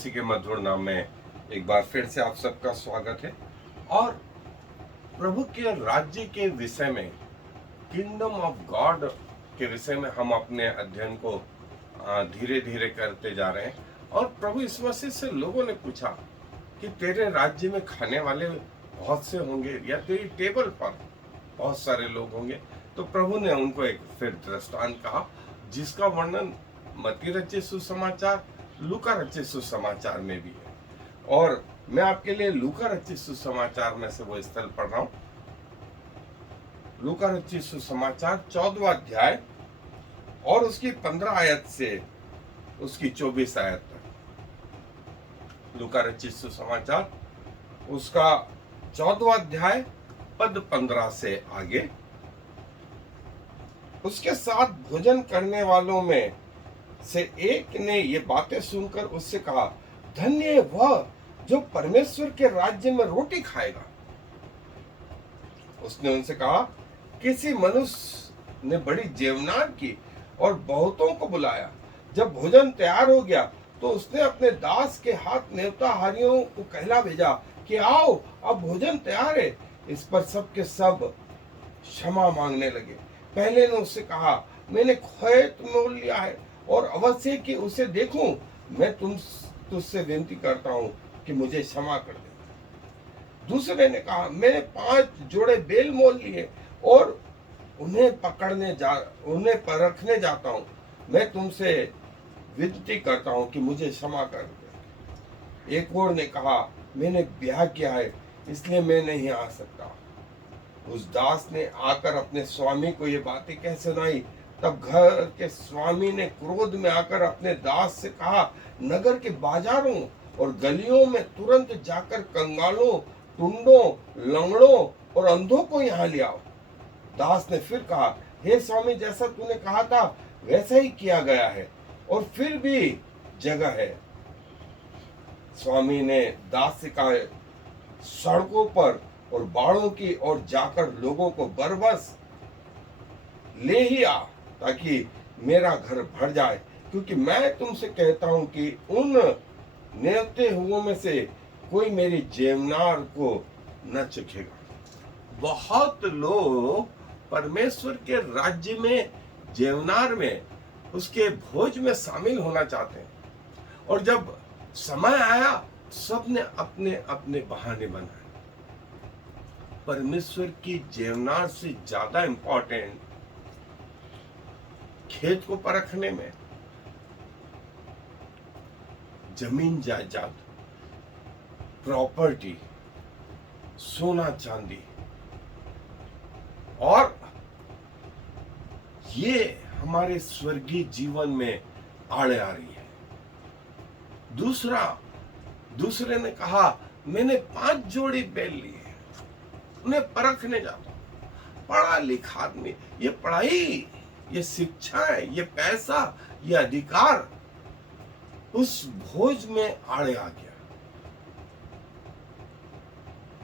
मसीह के मधुर नाम में एक बार फिर से आप सबका स्वागत है। और प्रभु के राज्य के विषय में, किंगडम ऑफ गॉड के विषय में हम अपने अध्ययन को धीरे धीरे करते जा रहे हैं। और प्रभु यीशु मसीह से लोगों ने पूछा कि तेरे राज्य में खाने वाले बहुत से होंगे या तेरी टेबल पर बहुत सारे लोग होंगे। तो प्रभु ने उनको एक फिर दृष्टांत कहा, जिसका वर्णन मत्ती रचित सुसमाचार, लूका रचित सुसमाचार में भी है। और मैं आपके लिए लूका रचित सुसमाचार में से वो स्थल पढ़ रहा हूं। लूका रचित सुसमाचार 14वां अध्याय और उसकी 15 आयत से उसकी 24 आयत तक। लूका रचित सुसमाचार उसका 14वां अध्याय पद 15 से आगे। उसके साथ भोजन करने वालों में से एक ने ये बातें सुनकर उससे कहा, धन्य है वह जो परमेश्वर के राज्य में रोटी खाएगा। उसने उनसे कहा, किसी मनुष्य ने बड़ी जेवनार की और बहुतों को बुलाया। जब भोजन तैयार हो गया तो उसने अपने दास के हाथ नेवताहारियों को कहला भेजा कि आओ, अब भोजन तैयार है। इस पर सब के सब क्षमा मांगने लगे। पहले ने उससे कहा, मैंने खेत मोल लिया है और अवश्य कि उसे देखूं। मैं तुझसे विनती करता हूं कि मुझे क्षमा कर दे। दूसरे ने कहा, मैंने 5 जोड़े बैल मोल लिए और उन्हें परखने जाता हूं। मैं तुमसे विनती करता हूं कि मुझे क्षमा कर दे। एक और ने कहा, मैंने ब्याह किया है इसलिए मैं नहीं आ सकता। उस दास ने आकर अपने स्वामी को ये बातें कह सुनाई। तब घर के स्वामी ने क्रोध में आकर अपने दास से कहा, नगर के बाजारों और गलियों में तुरंत जाकर कंगालों, टुंडों, लंगड़ों और अंधों को यहाँ ले आओ। दास ने फिर कहा, हे स्वामी, जैसा तूने कहा था वैसा ही किया गया है और फिर भी जगह है। स्वामी ने दास से कहा, सड़कों पर और बाड़ों की ओर जाकर लोगों को बरबस ले ही आ, ताकि मेरा घर भर जाए, क्योंकि मैं तुमसे कहता हूं कि उन नेवते हुओं में से कोई मेरी जेवनार को न चखेगा। बहुत लोग परमेश्वर के राज्य में, जेवनार में, उसके भोज में शामिल होना चाहते हैं। और जब समय आया सबने अपने अपने बहाने बनाए। परमेश्वर की जेवनार से ज्यादा इंपॉर्टेंट खेत को परखने में जमीन जायदाद, प्रॉपर्टी, सोना चांदी, और ये हमारे स्वर्गीय जीवन में आड़े आ रही है। दूसरे ने कहा, मैंने 5 जोड़ी बैल लिए, उन्हें परखने जाता हूं। पढ़ा लिखा आदमी, ये पढ़ाई, ये शिक्षा है, ये पैसा, ये अधिकार उस भोज में आड़े आ गया।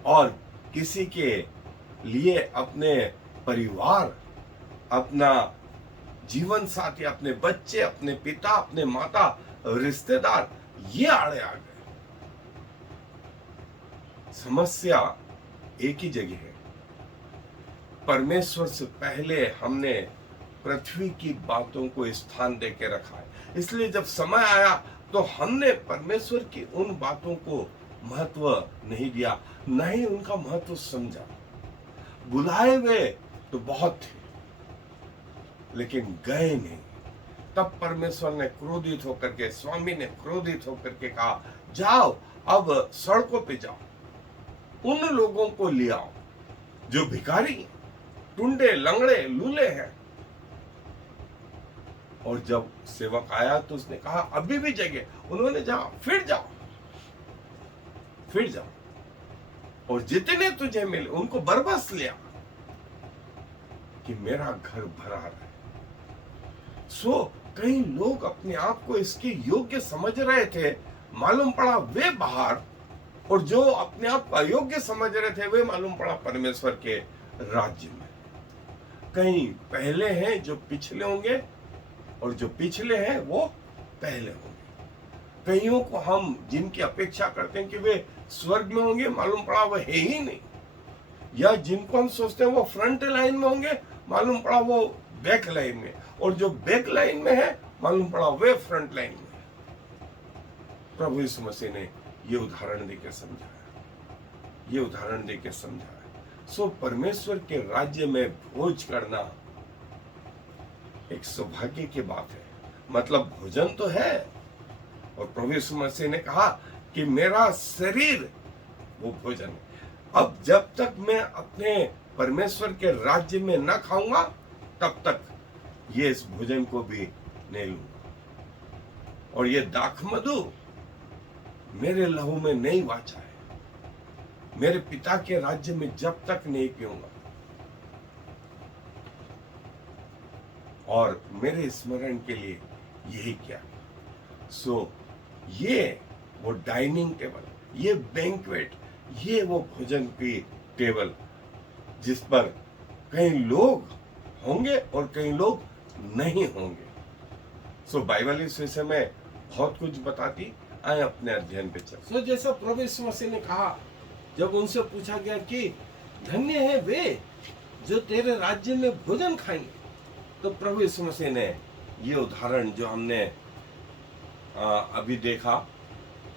और किसी के लिए अपने परिवार, अपना जीवन साथी, अपने बच्चे, अपने पिता, अपने माता, रिश्तेदार, ये आड़े आ गए। समस्या एक ही जगह है। परमेश्वर से पहले हमने पृथ्वी की बातों को स्थान दे के रखा है। इसलिए जब समय आया तो हमने परमेश्वर की उन बातों को महत्व नहीं दिया, न ही उनका महत्व समझा। बुलाए हुए तो बहुत थे लेकिन गए नहीं। तब परमेश्वर ने क्रोधित होकर के, स्वामी ने क्रोधित होकर के कहा, जाओ, अब सड़कों पे जाओ, उन लोगों को ले आओ जो भिखारी, टुंडे, लंगड़े, लूले हैं। और जब सेवक आया तो उसने कहा, अभी भी जगह। उन्होंने जाओ, फिर जाओ, और जितने तुझे मिले उनको बरबस लिया कि मेरा घर भरा रहे। कई लोग अपने आप को इसके योग्य समझ रहे थे, मालूम पड़ा वे बाहर, और जो अपने आप को अयोग्य समझ रहे थे वे मालूम पड़ा परमेश्वर के राज्य में। कहीं पहले हैं जो पिछले होंगे, और जो पिछले हैं वो पहले होंगे। कईयों को हम जिनकी अपेक्षा करते हैं कि वे स्वर्ग में होंगे, मालूम पड़ा वो है ही नहीं। या जिनको हम सोचते हैं वो फ्रंट लाइन में होंगे, मालूम पड़ा वो बैक लाइन में। और जो बैक लाइन में है, मालूम पड़ा वे फ्रंट लाइन में। प्रभु यीशु मसीह ने ये उदाहरण देकर समझाया, ये उदाहरण देकर समझाया। सो परमेश्वर के राज्य में भोज करना एक सौभाग्य की बात है। मतलब भोजन तो है, और प्रभु यीशु मसीह ने कहा कि मेरा शरीर वो भोजन है। अब जब तक मैं अपने परमेश्वर के राज्य में न खाऊंगा, तब तक ये इस भोजन को भी नहीं लूंगा। और ये दाख मधु मेरे लहू में नहीं वाचा है, मेरे पिता के राज्य में जब तक नहीं पीऊंगा। और मेरे स्मरण के लिए यही क्या। सो ये वो डाइनिंग टेबल, ये बैंक्वेट, ये वो भोजन की टेबल जिस पर कई लोग होंगे और कई लोग नहीं होंगे। सो बाइबल इस विषय में बहुत कुछ बताती। आए अपने अध्ययन पे चल। सो जैसा प्रभु यीशु मसीह ने कहा, जब उनसे पूछा गया कि धन्य है वे जो तेरे राज्य में भोजन खाएंगे, तो प्रभु यीशु मसीह ने ये उदाहरण जो हमने अभी देखा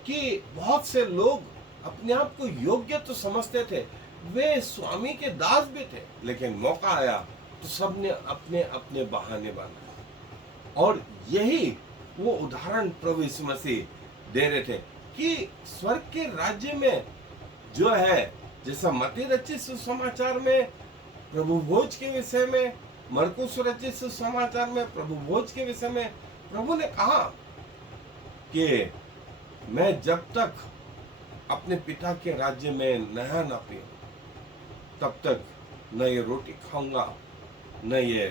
कि बहुत से लोग अपने आप को योग्य तो समझते थे, वे स्वामी के दास भी थे, लेकिन मौका आया तो सबने अपने अपने बहाने बनाए। और यही वो उदाहरण प्रभु यीशु मसीह दे रहे थे कि स्वर्ग के राज्य में जो है, जैसा मत्ती रचित सुसमाचार में प्रभु भोज के विषय में, मरकुस रचित सुसमाचार में प्रभु भोज के विषय में प्रभु ने कहा कि मैं जब तक अपने पिता के राज्य में नया ना पीऊं, तब तक न ये रोटी खाऊंगा, न ये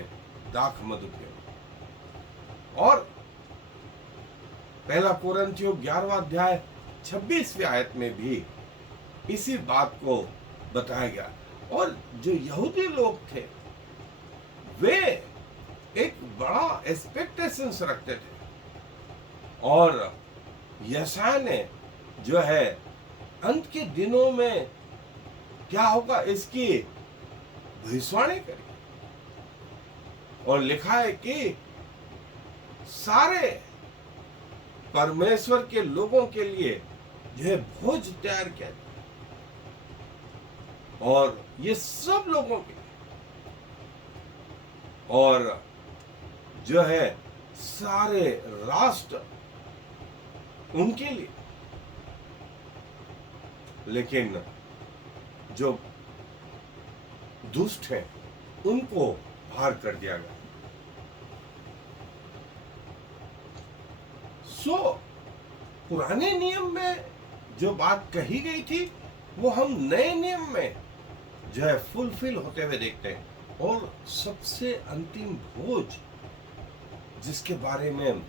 दाख मधु पीऊंगा। और पहला कोरिन्थियों 11वां अध्याय 26वीं आयत में भी इसी बात को बताया गया। और जो यहूदी लोग थे, वे एक बड़ा एक्सपेक्टेशंस रखते थे। और यशायाह ने जो है अंत के दिनों में क्या होगा इसकी भविष्यवाणी करी, और लिखा है कि सारे परमेश्वर के लोगों के लिए जो है भोज तैयार किया, और ये सब लोगों के, और जो है सारे राष्ट्र उनके लिए। लेकिन जो दुष्ट हैं उनको बाहर कर दिया गया। सो पुराने नियम में जो बात कही गई थी, वो हम नए नियम में जो है फुलफिल होते हुए देखते हैं। और सबसे अंतिम भोज जिसके बारे में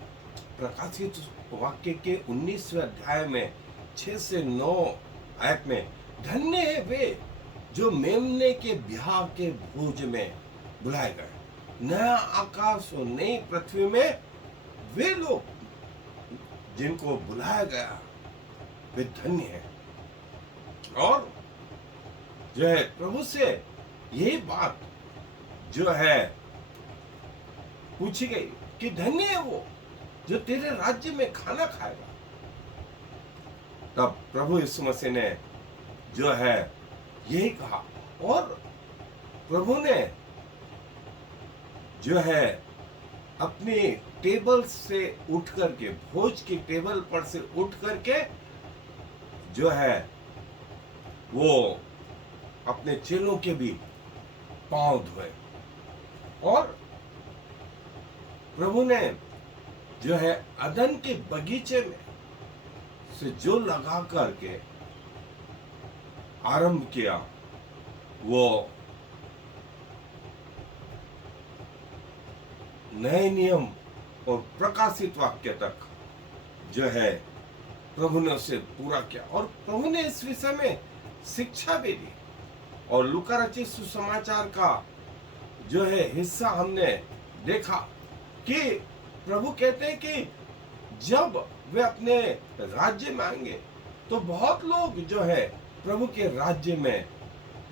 प्रकाशित वाक्य के 19वें अध्याय में 6 से 9 आयत में, धन्य है वे जो मेमने के ब्याह के भोज में बुलाए गए, नया आकाश और नई पृथ्वी में वे लोग जिनको बुलाया गया वे धन्य हैं। और जो है प्रभु से यही बात जो है पूछी गई कि धन्य है वो जो तेरे राज्य में खाना खाएगा। तब प्रभु यीशु मसीह ने जो है यही कहा, और प्रभु ने जो है अपनी टेबल से उठ करके, भोज की टेबल पर से उठ करके जो है वो अपने चेलों के भी पांव धोए। और प्रभु ने जो है अदन के बगीचे में से जो लगा करके आरंभ किया, वो नए नियम और प्रकाशित वाक्य तक जो है प्रभु ने उसे पूरा किया। और प्रभु ने इस विषय में शिक्षा भी दी। और लूका रचित सुसमाचार का जो है हिस्सा हमने देखा कि प्रभु कहते हैं कि जब वे अपने राज्य में आएंगे तो बहुत लोग जो है प्रभु के राज्य में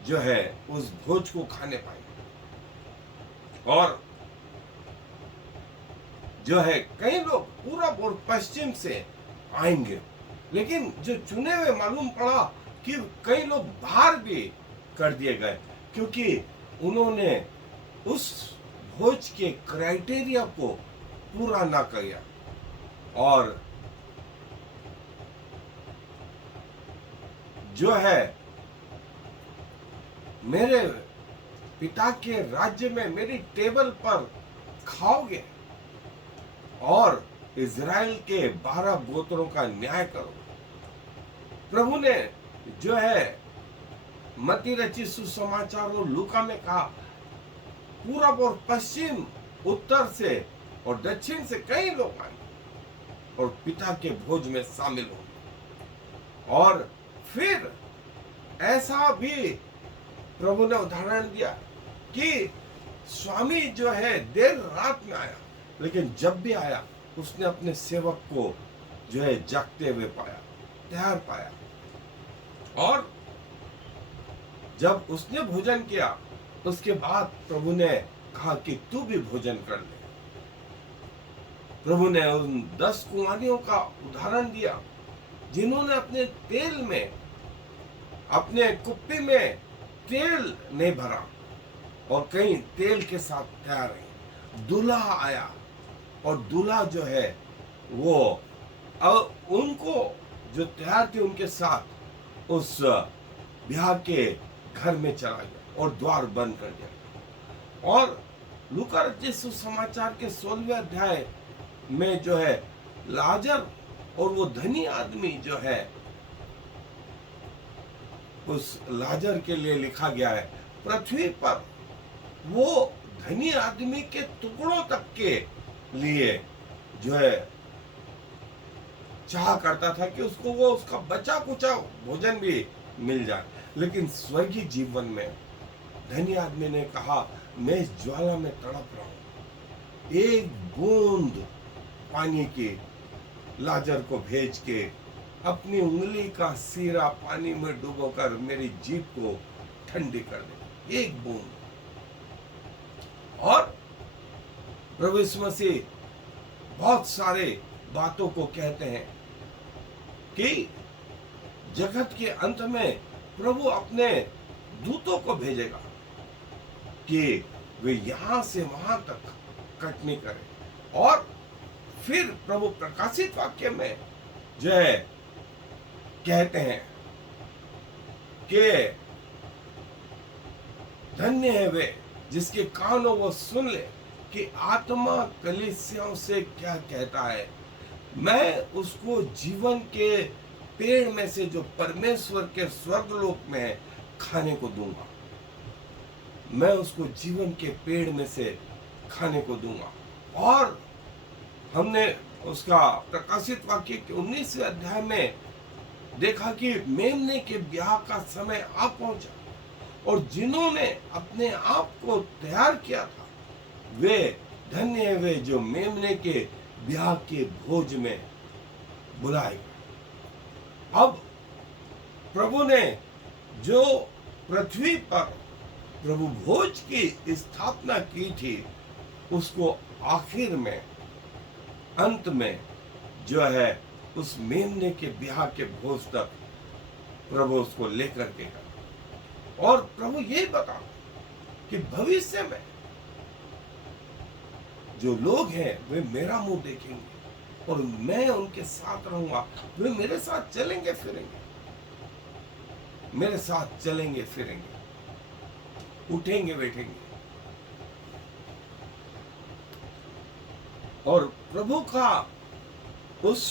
जो है उस भोज को खाने पाएंगे। और जो है कई लोग पूरब और पश्चिम से आएंगे, लेकिन जो चुने हुए मालूम पड़ा कि कई लोग बाहर भी कर दिए गए, क्योंकि उन्होंने उस भोज के क्राइटेरिया को पूरा ना किया। और जो है मेरे पिता के राज्य में मेरी टेबल पर खाओगे और इज़राइल के 12 गोत्रों का न्याय करो। प्रभु ने जो है मत्ती रचित सुसमाचार और लूका में कहा, पूरब और पश्चिम, उत्तर से और दक्षिण से कई लोग आएंगे और पिता के भोज में शामिल होंगे। और फिर ऐसा भी प्रभु ने उदाहरण दिया कि स्वामी जो है देर रात में आया, लेकिन जब भी आया उसने अपने सेवक को जो है जागते हुए पाया, तैयार पाया। और जब उसने भोजन किया उसके बाद प्रभु ने कहा कि तू भी भोजन कर ले। प्रभु ने उन 10 कुंवारियों का उदाहरण दिया जिन्होंने अपने तेल में, अपने कुप्पी में तेल नहीं भरा और कहीं तेल के साथ तैयार है। दूल्हा आया और दूल्हा जो है वो अब उनको जो तैयार थे उनके साथ उस ब्याह के घर में चला गया और द्वार बंद कर दिया। और लूका रचित सुसमाचार के 16वें अध्याय में जो है लाजर और वो धनी आदमी जो है, उस लाजर के लिए लिखा गया है, पृथ्वी पर वो धनी आदमी के टुकड़ों तक के लिए जो है चाह करता था कि उसको वो उसका बचा कुचा भोजन भी मिल जाए। लेकिन स्वर्गीय जीवन में धनी आदमी ने कहा, मैं इस ज्वाला में तड़प रहा हूं, एक बूंद पानी की लाजर को भेज के अपनी उंगली का सीरा पानी में डुबोकर मेरी जीभ को ठंडी कर दे, एक बूंद। और प्रभु यीशु मसीह बहुत सारे बातों को कहते हैं कि जगत के अंत में प्रभु अपने दूतों को भेजेगा कि वे यहां से वहां तक कटनी करें। और फिर प्रभु प्रकाशित वाक्य में जो है कहते हैं कि धन्य है वे जिसके कान हो वो सुन ले कि आत्मा कलीसियाओं से क्या कहता है। मैं उसको जीवन के पेड़ में से जो परमेश्वर के स्वर्गलोक में है खाने को दूंगा। मैं उसको जीवन के पेड़ में से खाने को दूंगा। और हमने उसका प्रकाशित वाक्य के 19वें अध्याय में देखा कि मेमने के ब्याह का समय आ पहुंचा और जिन्होंने अपने आप को तैयार किया था वे धन्य है वे जो मेमने के ब्याह के भोज में बुलाए गए। अब प्रभु ने जो पृथ्वी पर प्रभु भोज की स्थापना की थी उसको आखिर में, अंत में जो है उस मेमने के ब्याह के भोज तक प्रभु उसको लेकर के गए। और प्रभु ये बता कि भविष्य में जो लोग हैं वे मेरा मुंह देखेंगे और मैं उनके साथ रहूंगा। वे मेरे साथ चलेंगे फिरेंगे, मेरे साथ चलेंगे फिरेंगे, उठेंगे बैठेंगे। और प्रभु का उस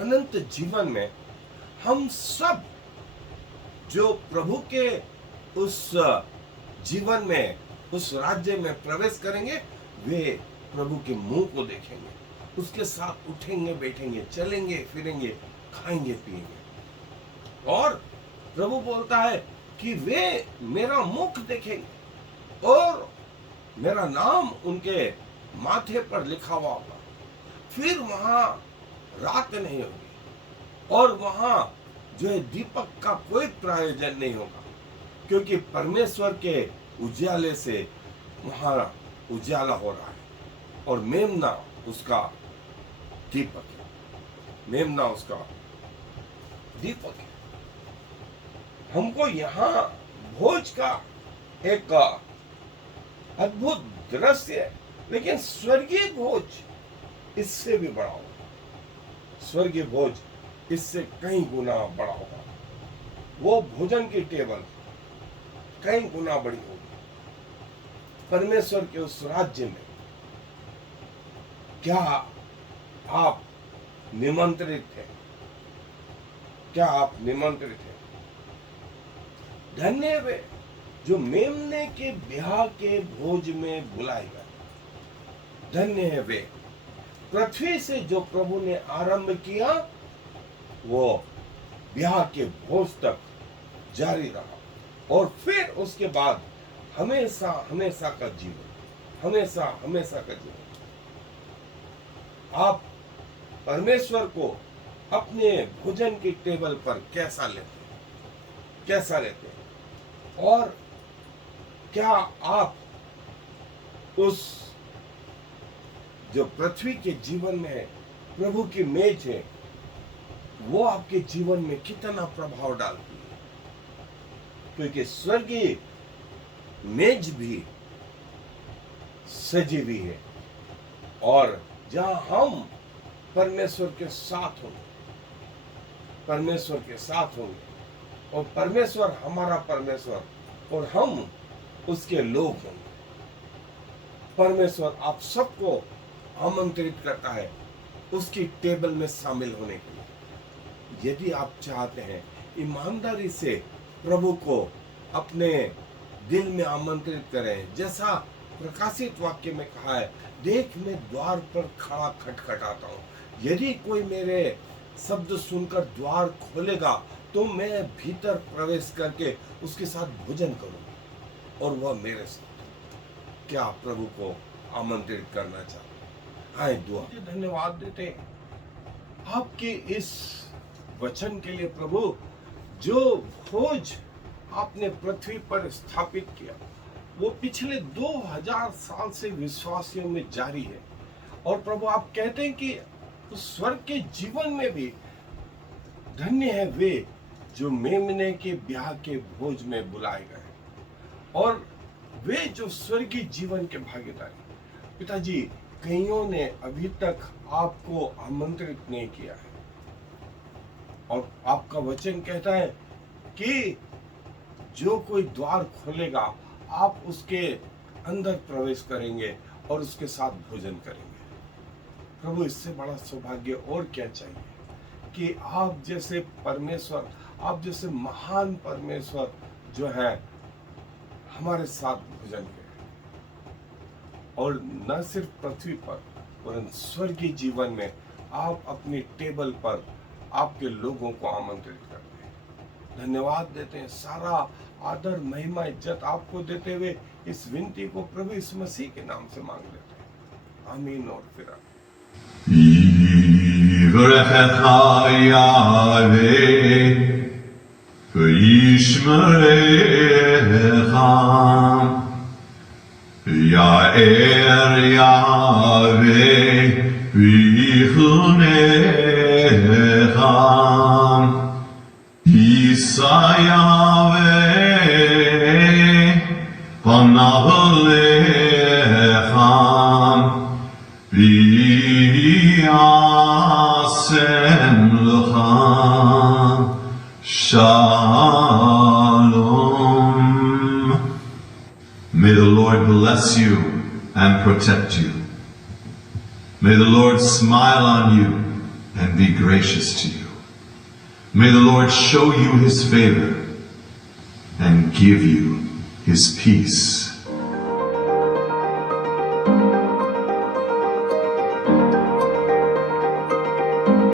अनंत जीवन में हम सब जो प्रभु के उस जीवन में, उस राज्य में प्रवेश करेंगे वे प्रभु के मुंह को देखेंगे, उसके साथ उठेंगे बैठेंगे, चलेंगे फिरेंगे, खाएंगे पिएंगे। और प्रभु बोलता है कि वे मेरा मुख देखेंगे और मेरा नाम उनके माथे पर लिखा हुआ होगा। फिर वहां रात नहीं होगी और वहां जो है दीपक का कोई प्रयोजन नहीं होगा, क्योंकि परमेश्वर के उजाले से वहां उजाला हो रहा है और मेमना उसका दीपक है, मेमना उसका दीपक है। हमको यहाँ भोज का एक अद्भुत दृश्य है, लेकिन स्वर्गीय भोज इससे भी बड़ा होगा। स्वर्गीय भोज इससे कई गुना बड़ा होगा। वो भोजन की टेबल कई गुना बड़ी होगी। परमेश्वर के उस राज्य में क्या आप निमंत्रित थे? क्या आप निमंत्रित हैं? धन्य वे जो मेमने के ब्याह के भोज में बुलाए गए। धन्य है वे। पृथ्वी से जो प्रभु ने आरंभ किया वो ब्याह के भोज तक जारी रहा और फिर उसके बाद हमेशा हमेशा का जीवन, हमेशा हमेशा का जीवन। आप परमेश्वर को अपने भोजन की टेबल पर कैसा लेते हैं? कैसा लेते हैं? और क्या आप उस जो पृथ्वी के जीवन में है, प्रभु की मेज है, वो आपके जीवन में कितना प्रभाव डालती है? क्योंकि स्वर्गीय मेज भी सजी हुई है और जहां हम परमेश्वर के साथ होंगे, परमेश्वर के साथ होंगे और परमेश्वर हमारा परमेश्वर और हम उसके लोग होंगे। परमेश्वर आप सबको आमंत्रित करता है उसकी टेबल में शामिल होने के लिए। यदि आप चाहते हैं ईमानदारी से प्रभु को अपने दिल में आमंत्रित करें, जैसा प्रकाशित वाक्य में कहा है, देख मैं द्वार पर खड़ा खटखटाता हूँ, यदि कोई मेरे शब्द सुनकर द्वार खोलेगा तो मैं भीतर प्रवेश करके उसके साथ भोजन करूंगा और वह मेरे साथ। क्या आप प्रभु को आमंत्रित करना चाहते हैं? आए दुआ। धन्यवाद देते हैं आपके इस वचन के लिए प्रभु, जो भोज आपने पृथ्वी पर स्थापित किया वो पिछले 2000 साल से विश्वासियों में जारी है। और प्रभु आप कहते हैं कि उस स्वर्ग के जीवन में भी धन्य है वे जो मेमने के ब्याह के भोज में बुलाए गए और वे जो स्वर्गीय जीवन के भागीदारी। पिताजी, कईयों ने अभी तक आपको आमंत्रित नहीं किया है और आपका वचन कहता है कि जो कोई द्वार खोलेगा आप उसके अंदर प्रवेश करेंगे और उसके साथ भोजन करेंगे। प्रभु, इससे बड़ा सौभाग्य और क्या चाहिए कि आप जैसे परमेश्वर, आप जैसे महान परमेश्वर जो है हमारे साथ भोजन करें और न सिर्फ पृथ्वी पर परंतु स्वर्गीय जीवन में आप अपनी टेबल पर आपके लोगों को आमंत्रित करते हैं। धन्यवाद देते हैं, सारा आदर महिमा इज्जत आपको देते हुए इस विनती को प्रभु यीशु मसीह के नाम से मांग लेते हैं। आमीन और फिर Shalom. May the Lord bless you and protect you. May the Lord smile on you and be gracious to you. May the Lord show you his favor and give you his peace.